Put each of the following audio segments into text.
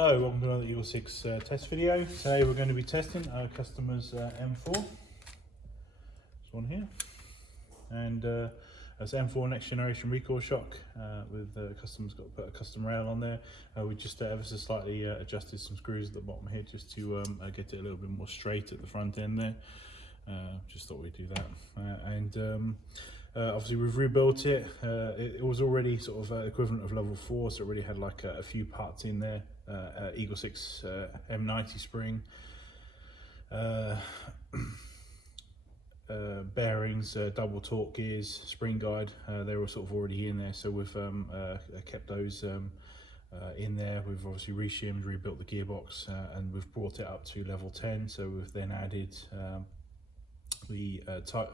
Hello, welcome to another EagleSix test video. Today we're going to be testing our customer's M4. This one here. And that's M4 next generation recoil shock with the customer's got to put a custom rail on there. We just ever so slightly adjusted some screws at the bottom here just to get it a little bit more straight at the front end there. Just thought we'd do that. Obviously we've rebuilt it. It was already sort of equivalent of level 4, so it already had like a few parts in there. EagleSix M90 spring, bearings, double torque gears, spring guide, they were sort of already in there, so we've kept those in there. We've obviously reshimmed, rebuilt the gearbox, and we've brought it up to level 10, so we've then added the tight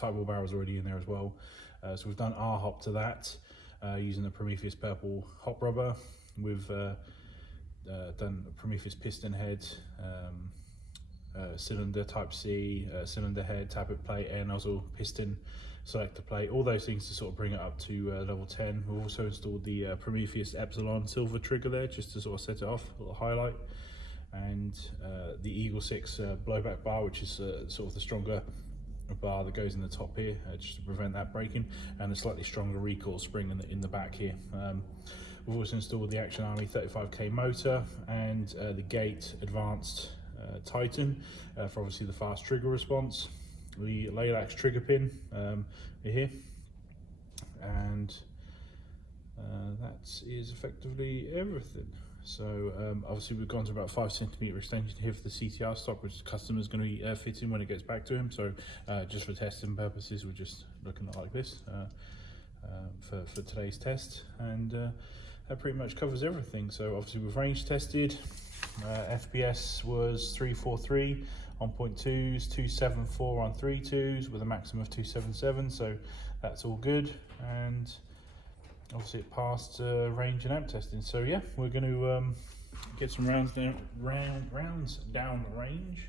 ball barrel was already in there as well. So we've done R hop to that using the Prometheus purple hop rubber. We've done Prometheus piston head, cylinder type C, cylinder head, tappet plate, air nozzle, piston, selector plate, all those things to sort of bring it up to level 10. We've also installed the Prometheus Epsilon silver trigger there just to sort of set it off, a little highlight. And the EagleSix Blowback Bar, which is sort of the stronger bar that goes in the top here, just to prevent that breaking, and a slightly stronger recoil spring in the back here. We've also installed the Action Army 35k motor and the Gate Advanced Titan for obviously the fast trigger response. The laylax trigger pin here, and that is effectively everything. So obviously we've gone to about 5cm extension here for the CTR stock, which the customer's going to be fitting when it gets back to him. So just for testing purposes, we're just looking at like this for today's test, and that pretty much covers everything. So obviously we've range tested. FPS was 343 on 0.2s, 274 on 3.2s with a maximum of 277. So that's all good, and obviously it passed range and amp testing. So yeah, we're going to get some rounds down the range.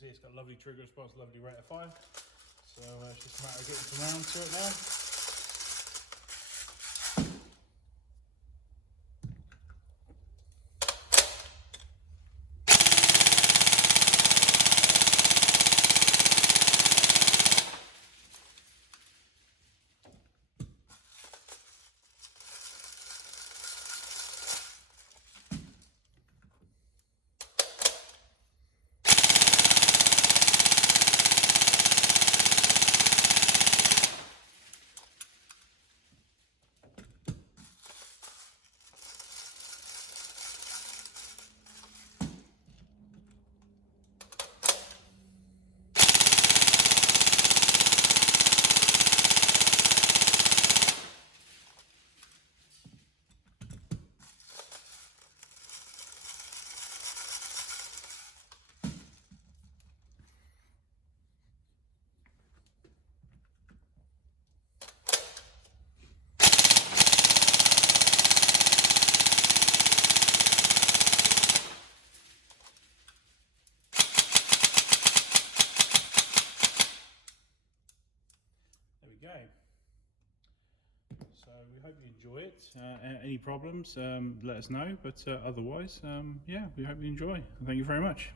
See, it's got lovely trigger response, lovely rate of fire. So it's just a matter of getting some rounds to it now. Go. So we hope you enjoy it. Any problems, let us know, but otherwise, yeah, we hope you enjoy. Thank you very much.